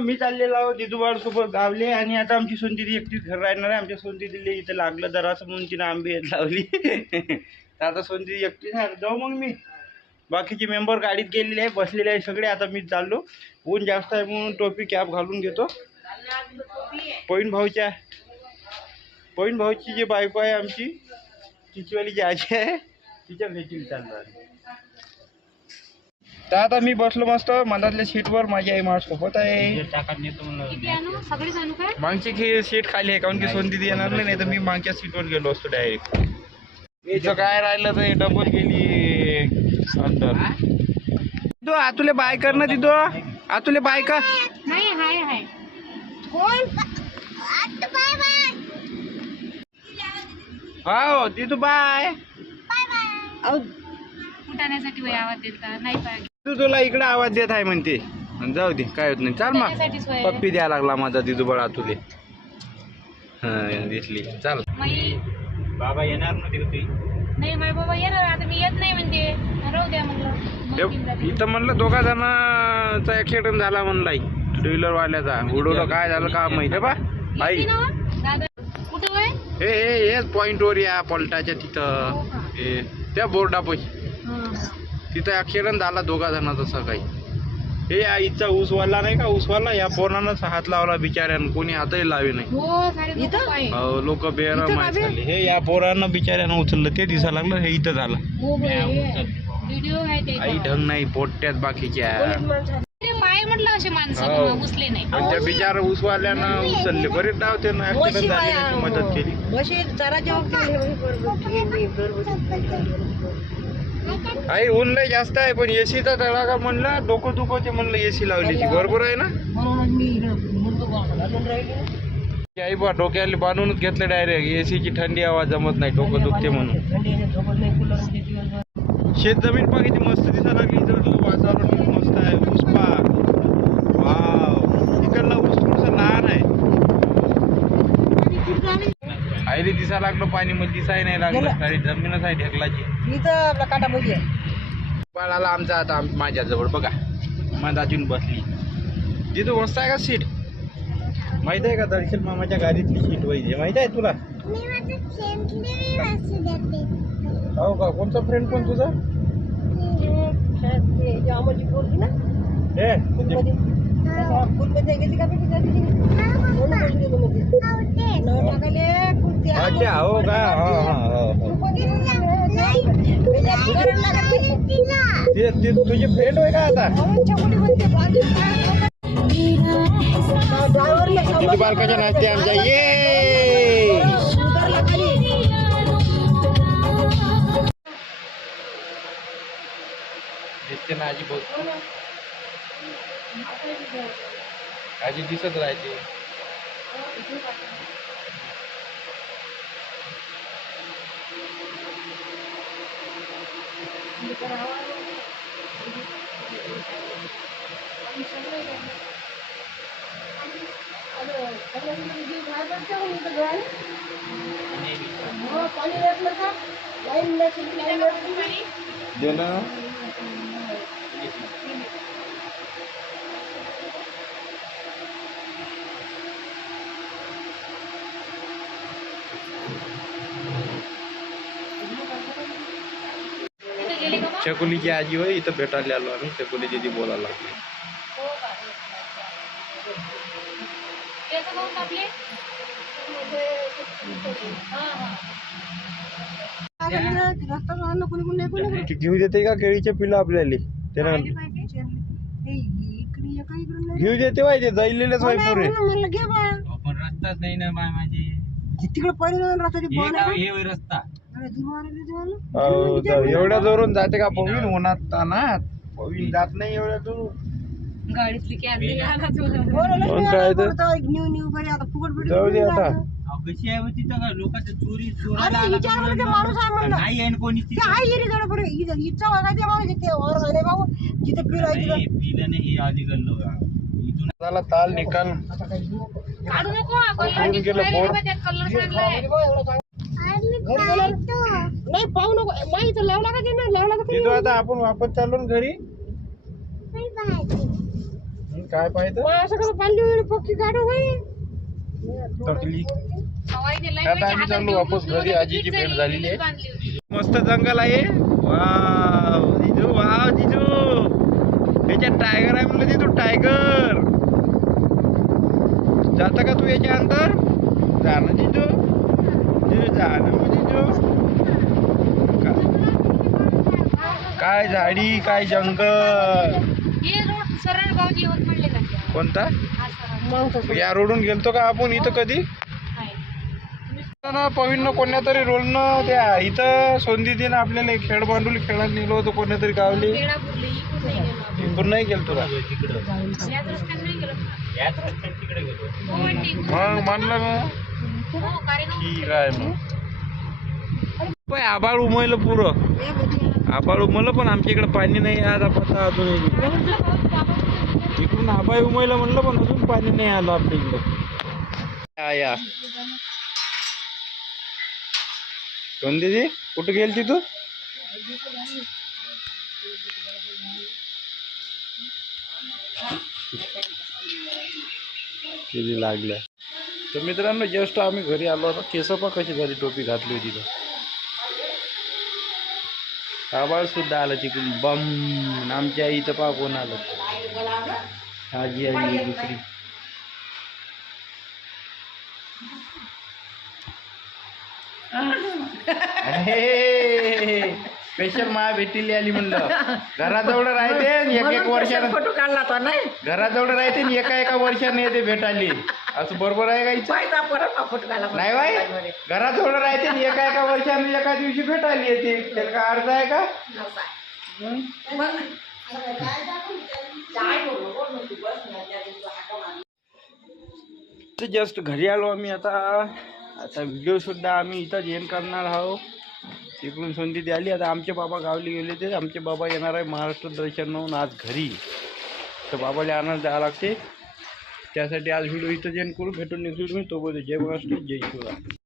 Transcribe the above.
मी चाललेलो आहो दिदूबाळ सोबत गावले आणि आता आमची सोनदीदी एकटीच घर राहणार आहे. आमच्या सोनदीदीला इथं लागलं जरासं म्हणून तिने आंबे लावली. तर आता सोनदीदी एकटीच आहे. जाऊ मग मी. बाकीचे मेंबर गाडीत गेलेले आहे, बसलेले आहे सगळे. आता मी चाललो. ऊन जास्त आहे म्हणून टोपी कॅप घालून घेतो. पॉईंट भाऊची जी बायको आहे आमची, तिचीवाली जी आजी आहे, तिच्या भेटीला चाललो आहे. तर आता मी बसलो मस्त मधातल्या सीटवर. माझी आई माझ्यासोबत आहे. मागची सीट खाली आहे कारण की सोनदीदी येणार नाही, तर मी मागच्या सीटवर गेलो असतो डायरेक्ट. इथं काय राहिलं तर डबल गेली अंदर. तो आतुले बाय कर ना तिथो. आतुले बाय कर. हो तिथू बाय. उठाण्यासाठी आवाज देता नाही पाहिजे. तू तुला इकडे आवाज देत आहे म्हणते. जाऊ दे काय होत नाही. चाल मग. पप्पी द्यायला लागला माझा तिथू बळ आतुले. दिसली. चाल. बाबा येणार नाही माझे बाबा येणार. आता मी येत नाही म्हणते. राहू द्या म्हणलं. इथं म्हणलं दोघा जणांचा ऍक्सिडेंट झाला म्हणलाय. Two wheeler वाल्याचा. उडवलं काय झालं का माहिती बा आई. कुठं आहे हे पॉइंट वर या पलटाच्या तिथं त्या बोर्डापाशी तिथं ऍक्सिडेंट झाला दोघा जणांचा सकाळी. हे या इथचा ऊसवाला नाही का, ऊसवाला या पोरानंच हात लावला बिचाऱ्यानं. कोणी हातही लावे नाही. लोक बेरम झाले. हे या पोरानं बिचाऱ्यानं उचललं ते दिसायला लागलं. हे इथं झालं. आई ढंग नाही पोट्यात बाकीच्या. म्हटलं असे माणसं उचले नाही. त्या बिचारा ऊसवाल्यानं उचलले. बरेच डाव त्यानं ऍक्सिडेंट झाले मदत केली. आई ऊन लय जास्त आहे पण एसीचा तडाखा म्हणलं डोकं दुखवते म्हणलं एसी लावली. बरोबर आहे ना. आई बा डोक्याला बांधूनच घेतलं डायरेक्ट. एसीची थंडी हवा जमत नाही, डोकं दुखते म्हणून. शेत जमीन पा किती मस्त दिसायला लागली. इथं वातावरण मस्त आहे. ऊस पा वाव. इकडला ऊस थोडंसं लहान आहे. आईली दिसायला लागलं पाणी मध्ये दिसाय नाही लागलं. सारी जमीनच आहे ढेकलाची. बाळाला आमचा आता माझ्याजवळ बघा मधातून बसली. तिथं मस्त आहे का सीट. माहित आहे का दर्शन मामाच्या गाडीतली सीट पाहिजे. माहित आहे तुला. हो का. कोणता फ्रेंड कोण तुझा. अच्छा हो का. तुझी फ्रेंड होय का आता. तुझी बालकाच्या नाचते आमच्या. ये दिसते ना आजी. बहुत आजी दिसत राहते. चकुलीची आजी होय. इथं भेटायला आलो आम्ही. चकुली दिदी बोलायला लागली. घेऊ देते का केळीचे पिलं आपल्याला. त्याला घेऊ देते पाहिजे. जाईलेलेच वाय पुरे. रस्ताच नाही ना माझी. तिकडे पहिले रस्ता. एवढ्या जोरून जाते का पवीन. उन्हात तानात पवीन जात नाही एवढ्या जोरून. गाडीतली जाऊ दे आता. कशी आहे तिथं लोकांच्या चोरी नाही आहे कोणी पिलं नाही. अलीकडलं ताल निकाल आता आपण वापस चाललो घरी. काय पाहिजे पक्षी काढू तकली आता आम्ही चाललो वापस घरी. आजीची भेट झालेली आहे. मस्त जंगल आहे. वाव जिजू, वाव जिजू, याच्यात टायगर आहे म्हणलं जिजू, टायगर. जाता का तू याच्या अंतर? जा ना जिजू, जिजू जा ना जिजू. काय झाडी, काय जंगल. हे रोड सरळ गावची म्हणले का कोणता? हा सरळ या रोडून गेलतो का आपण इथं कधी? ना पवीन कोण्या तरी रोडनं त्या इथं सोंदीतीनं आपल्याला खेळ भांडुली खेळायला नेलो होतो कोण्या तरी गावली. इकडून नाही गेलतो का? मग मानलं ना. ठीक आहे मग. आबाळ उमयलं पुरं, आबाळ उमलं पण आमच्या इकडे पाणी नाही आज पत्ता अजून. इकडून आबाळ उमयलं म्हणलं पण अजून पाणी नाही आलं आपल्या इकडं. या कोण दीदी कुठं गेलती तू? किती लागल्या. तर मित्रांनो जस्ट आम्ही घरी आलो होतो. केसपा कशी झाली, टोपी घातली होती तर आबाळ सुद्धा आलं तिकडून बम. आमच्या इथं पा कोण आलं, आजी आली दुसरी. स्पेशल माया भेटीली आली म्हणलं. घराजवळ राहते एक वर्षानं फोटो काढला तो नाही. घराजवळ राहते एका वर्षाने येते भेटाली. असं बरोबर आहे का? नाही बाई, घराजवळ राहते एका वर्षाने एका दिवशी भेटायला येते. त्याला काय अर्थ आहे का? जस्ट घरी आलो आम्ही. आता व्हिडिओ सुद्धा आम्ही इथंच एंड करणार आहोत. तिकडून संधी आली. आता आमचे बाबा गावले गेले ते. आमचे बाबा येणार आहे महाराष्ट्र दर्शन म्हणून आज घरी. तर बाबाला आणायला द्यावं लागते. त्यासाठी आज व्हिडिओ इथं एंड करू. भेटून नेक्स्ट व्हिडिओ. तोपर्यंत जय महाराष्ट्र, जय शिवराय.